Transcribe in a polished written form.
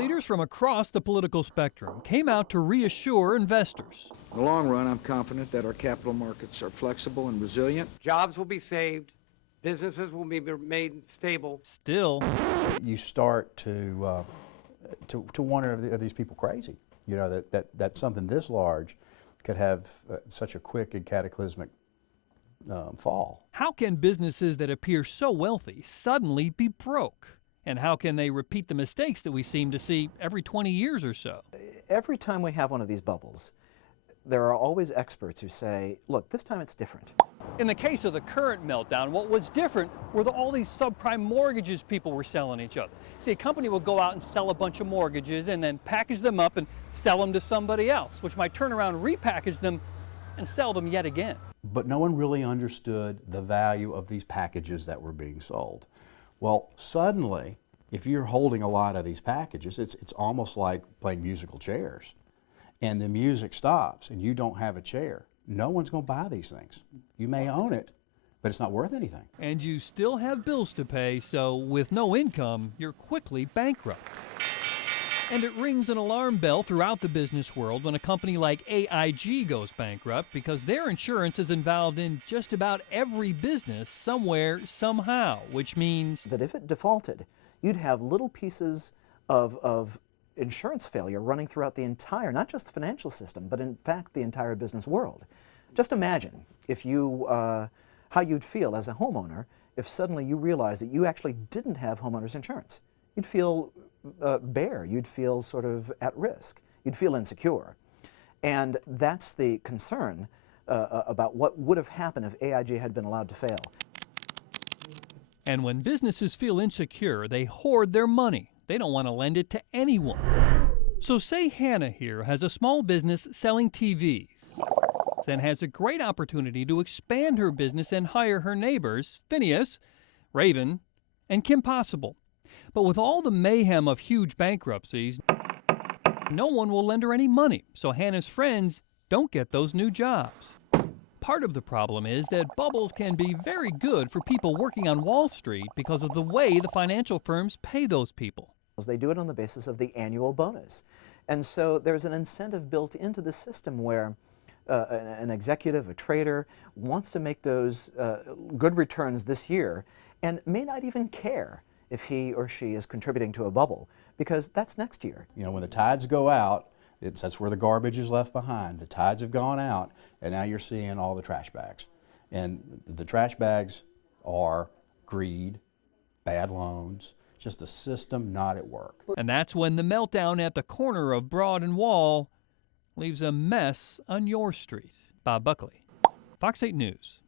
Leaders from across the political spectrum came out to reassure investors. In the long run, I'm confident that our capital markets are flexible and resilient. Jobs will be saved. Businesses will be made stable. Still, you start to wonder, are these people crazy? You know, that something this large could have such a quick and cataclysmic fall. How can businesses that appear so wealthy suddenly be broke? And how can they repeat the mistakes that we seem to see every 20 years or so? Every time we have one of these bubbles, there are always experts who say, look, this time it's different. In the case of the current meltdown, what was different were all these subprime mortgages people were selling each other. See, a company will go out and sell a bunch of mortgages and then package them up and sell them to somebody else, which might turn around, repackage them, and sell them yet again. But no one really understood the value of these packages that were being sold. Well, suddenly, if you're holding a lot of these packages, it's almost like playing musical chairs. And the music stops and you don't have a chair. No one's going to buy these things. You may own it, but it's not worth anything. And you still have bills to pay, so with no income, you're quickly bankrupt. And it rings an alarm bell throughout the business world when a company like AIG goes bankrupt, because their insurance is involved in just about every business somewhere, somehow, which means that if it defaulted, you'd have little pieces of insurance failure running throughout the entire, not just the financial system, but in fact the entire business world. Just imagine if you, how you'd feel as a homeowner if suddenly you realized that you actually didn't have homeowners insurance. You'd feel bare, you'd feel sort of at risk, you'd feel insecure. And that's the concern about what would have happened if AIG had been allowed to fail. And when businesses feel insecure, they hoard their money. They don't want to lend it to anyone. So say Hannah here has a small business selling TVs and has a great opportunity to expand her business and hire her neighbors, Phineas, Raven, and Kim Possible. But with all the mayhem of huge bankruptcies, no one will lend her any money, so Hannah's friends don't get those new jobs. Part of the problem is that bubbles can be very good for people working on Wall Street because of the way the financial firms pay those people. They do it on the basis of the annual bonus. And so there's an incentive built into the system where an executive, a trader, wants to make those good returns this year and may not even care if he or she is contributing to a bubble, because that's next year. You know, when the tides go out, that's where the garbage is left behind. The tides have gone out, and now you're seeing all the trash bags. And the trash bags are greed, bad loans, just a system not at work. And that's when the meltdown at the corner of Broad and Wall leaves a mess on your street. Bob Buckley, Fox 8 News.